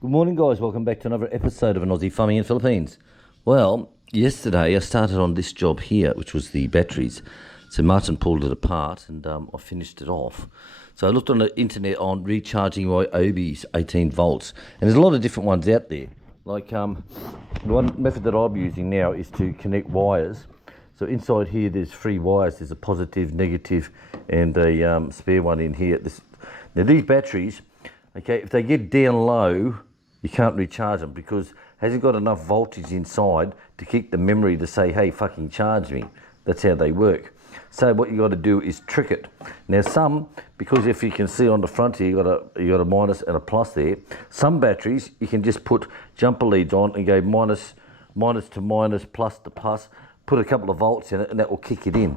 Good morning, guys. Welcome back to another episode of an Aussie Farming in Philippines. Well, yesterday I started on this job here, which was the batteries. So Martin pulled it apart and I finished it off. So I looked on the internet on recharging RYOBI's 18 volts. And there's a lot of different ones out there. Like the one method that I'm using now is to connect wires. So inside here there's 3 wires. There's a positive, negative, and a spare one in here. Now these batteries, okay, if they get down low, you can't recharge them because it hasn't got enough voltage inside to keep the memory to say, hey, fucking charge me. That's how they work. So what you got to do is trick it. Now some, because if you can see on the front here, you got a minus and a plus there. Some batteries you can just put jumper leads on and go minus to minus, plus to plus. Put a couple of volts in it, and that will kick it in.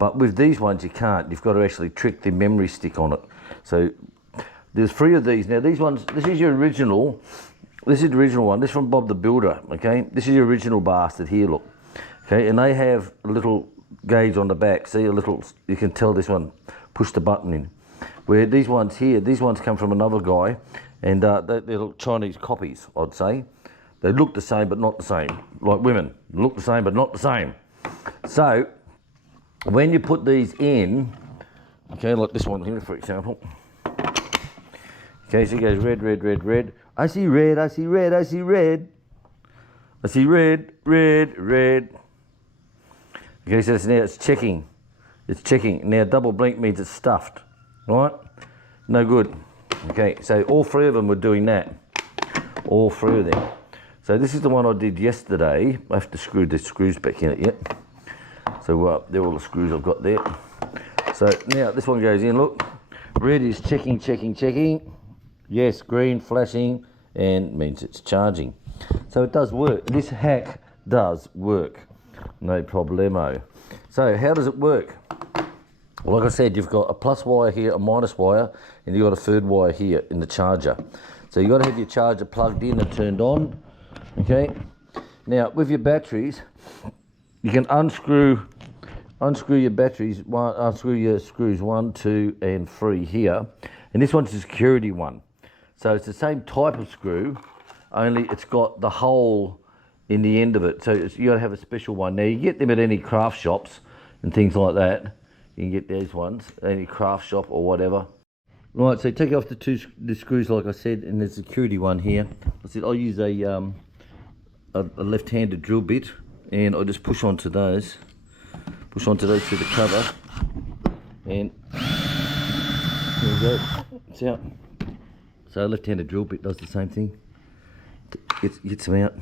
But with these ones you can't. You've got to actually trick the memory stick on it. So there's 3 of these. Now these ones, this is your original. This is the original one. This is from Bob the Builder, okay? This is your original bastard here, look. Okay, and they have a little gauge on the back. See, a little, you can tell this one, push the button in. Where these ones here, these ones come from another guy, and they're Chinese copies, I'd say. They look the same, but not the same. Like women, look the same, but not the same. So, when you put these in, okay, like this one here, for example. Okay, so it goes red, red, red, red. I see red, I see red, I see red. I see red, red, red. Okay, so now it's checking. It's checking. Now double blink means it's stuffed, right? No good. Okay, so all 3 of them were doing that. All 3 of them. So this is the one I did yesterday. I have to screw the screws back in it yet. So they're all the screws I've got there. So now this one goes in, look. Red is checking, checking, checking. Yes, green flashing, and means it's charging. So it does work. This hack does work. No problemo. So how does it work? Well, like I said, you've got a plus wire here, a minus wire, and you've got a 3rd wire here in the charger. So you've got to have your charger plugged in and turned on. Okay. Now with your batteries, you can unscrew your batteries, unscrew your screws 1, 2, and 3 here. And this one's a security one. So it's the same type of screw, only it's got the hole in the end of it. So you got to have a special one. Now you get them at any craft shops and things like that. You can get these ones, any craft shop or whatever. Right, so take off the screws like I said, and there's a security one here. I said I'll use a left-handed drill bit, and I'll just push onto those through the cover, and there we go, it's out. So left-handed drill bit does the same thing, gets them out.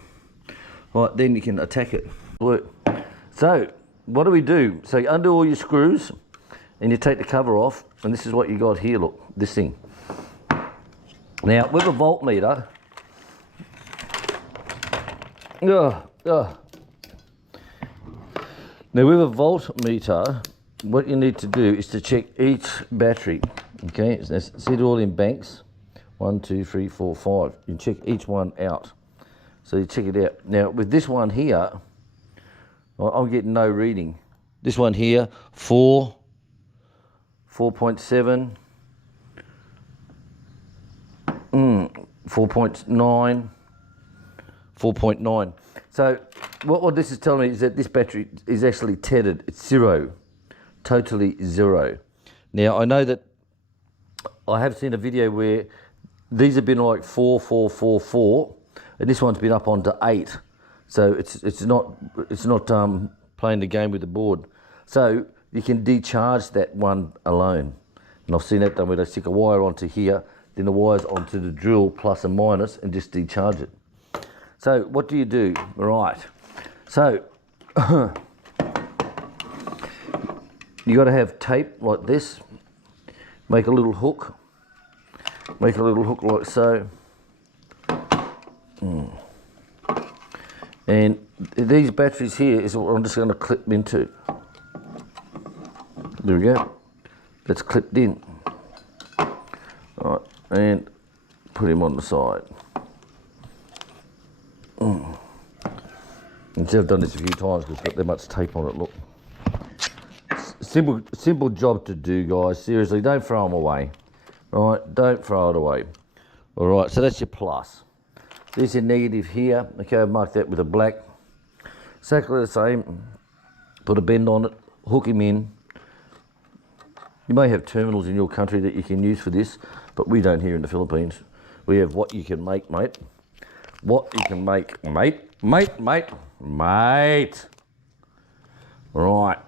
Right, then you can attack it. Work. So what do we do? So you undo all your screws and you take the cover off, and this is what you got here, look, this thing. Now with a voltmeter, now with a voltmeter, what you need to do is to check each battery. Okay, so see it all in banks. 1, 2, 3, 4, 5. You check each one out. So you check it out. Now with this one here, I'm getting no reading. This one here, 4, 4.7, 4.9, 4.9. So what this is telling me is that this battery is actually tethered. It's 0, totally 0. Now I know that I have seen a video where these have been like 4, 4, 4, 4, and this one's been up onto 8. So it's not playing the game with the board. So you can decharge that one alone. And I've seen that done where they stick a wire onto here, then the wires onto the drill plus and minus, and just decharge it. So what do you do? Right. So you got to have tape like this. Make a little hook. Make a little hook like so. And these batteries here is what I'm just going to clip into. There we go. That's clipped in. All right, and put him on the side. Instead I've done this a few times because it's got that much tape on it, look. Simple job to do, guys. Seriously, don't throw them away. Right, don't throw it away. All right, so that's your plus. There's your negative here. Okay, I've marked that with a black. Exactly the same. Put a bend on it, hook him in. You may have terminals in your country that you can use for this, but we don't here in the Philippines. We have what you can make, mate. What you can make, mate. Mate. Right,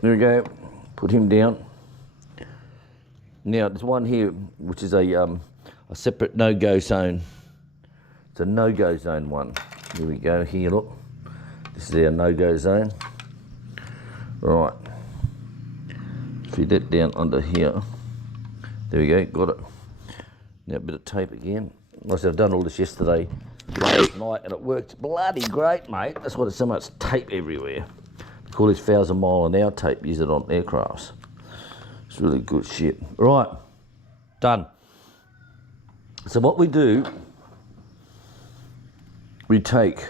there we go. Put him down. Now, there's one here, which is a separate no-go zone. It's a no-go zone one. Here we go, here, look. This is our no-go zone. Right. Feed that down under here. There we go, got it. Now a bit of tape again. Like I said, I've done all this yesterday, last night, and it worked bloody great, mate. That's why there's so much tape everywhere. We call this 1,000-mile-an-hour tape, use it on aircrafts. It's really good shit. Right, done. So what we do, we take,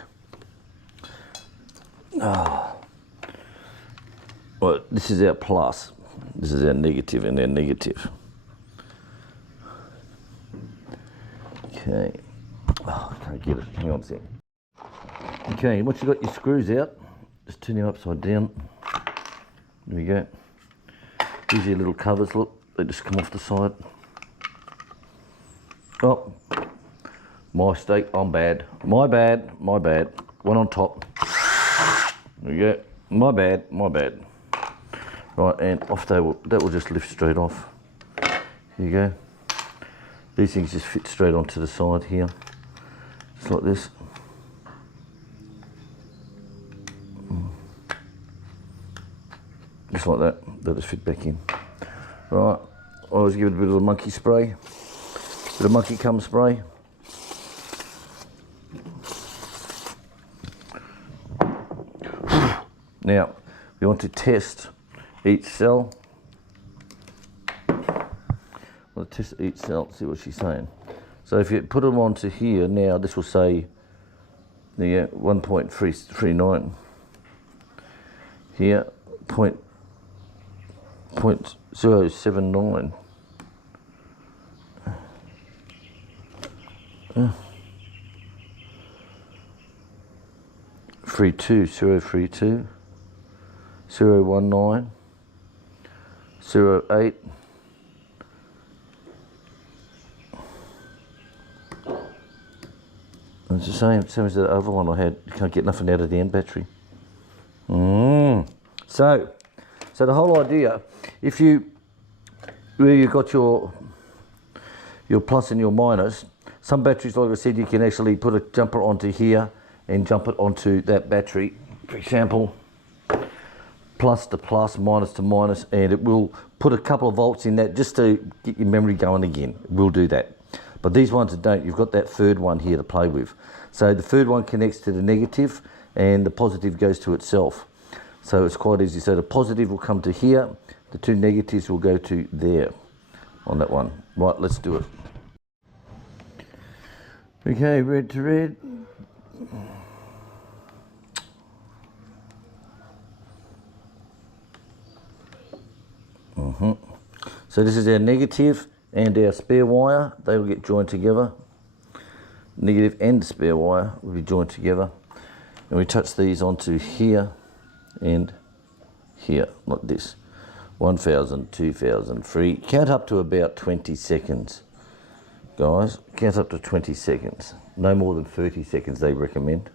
well, this is our plus. This is our negative and our negative. Okay. Oh, I can't get it. Hang on a sec. Okay, once you've got your screws out, just turn them upside down. There we go. These are your little covers, look. They just come off the side. Oh, my mistake, I'm bad. My bad. One on top. There we go. My bad. Right, and off that will just lift straight off. Here you go. These things just fit straight onto the side here. Just like this. Just like that. They'll just fit back in. Right, I always give it a bit of a monkey spray. Bit of monkey cum spray. Now, we want to test each cell. We'll test each cell, see what she's saying. So if you put them onto here, now this will say the 1.339. Here, 0.079. 032, 019, 08. It's the same as the other one I had. You can't get nothing out of the end battery. So the whole idea, where you've got your plus and your minus, some batteries, like I said, you can actually put a jumper onto here and jump it onto that battery. For example, plus to plus, minus to minus, and it will put a couple of volts in that just to get your memory going again. It will do that. But these ones that don't, you've got that third one here to play with. So the third one connects to the negative and the positive goes to itself. So it's quite easy. So the positive will come to here, the two negatives will go to there on that one. Right, let's do it. Okay, red to red. So this is our negative and our spare wire. They will get joined together. Negative and the spare wire will be joined together. And we touch these onto here and here, like this. 1,000, 2,000, 3. Count up to about 20 seconds. Guys, count up to 20 seconds. No more than 30 seconds they recommend.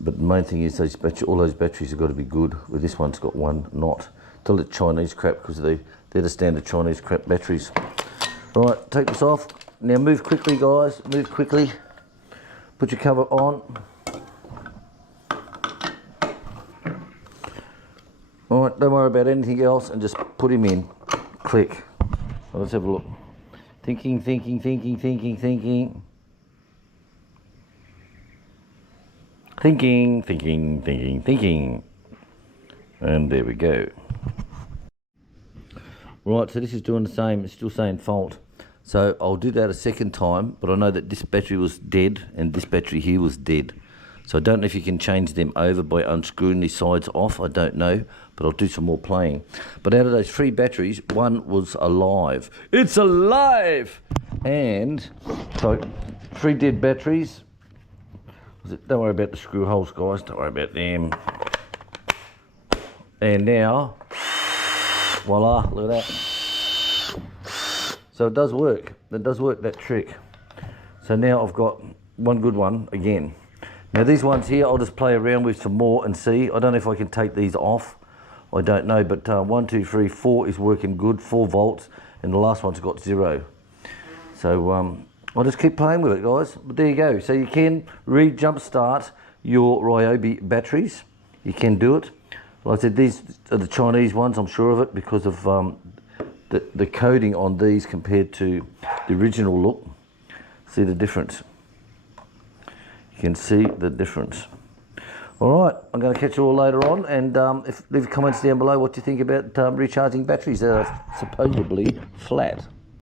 But the main thing is all those batteries have got to be good. Well, this one's got one not. Tell the Chinese crap because they're the standard Chinese crap batteries. Right, take this off. Now move quickly, guys. Move quickly. Put your cover on. All right, don't worry about anything else and just put him in. Click. Well, let's have a look. Thinking. Thinking. And there we go. Right, so this is doing the same. It's still saying fault. So I'll do that a second time, but I know that this battery was dead and this battery here was dead. So I don't know if you can change them over by unscrewing the sides off. I don't know, but I'll do some more playing. But out of those 3 batteries, one was alive. It's alive! And so 3 dead batteries. Don't worry about the screw holes, guys. Don't worry about them. And now, voila, look at that. So it does work. It does work, that trick. So now I've got one good one again. Now these ones here, I'll just play around with some more and see. I don't know if I can take these off. I don't know, but 1, 2, 3, 4 is working good, 4 volts, and the last one's got 0. So I'll just keep playing with it, guys. But there you go. So you can re-jumpstart your RYOBI batteries. You can do it. Like I said, these are the Chinese ones, I'm sure of it, because of the coating on these compared to the original look. See the difference. You can see the difference. All right, I'm going to catch you all later on, and leave comments down below what you think about recharging batteries that are supposedly flat.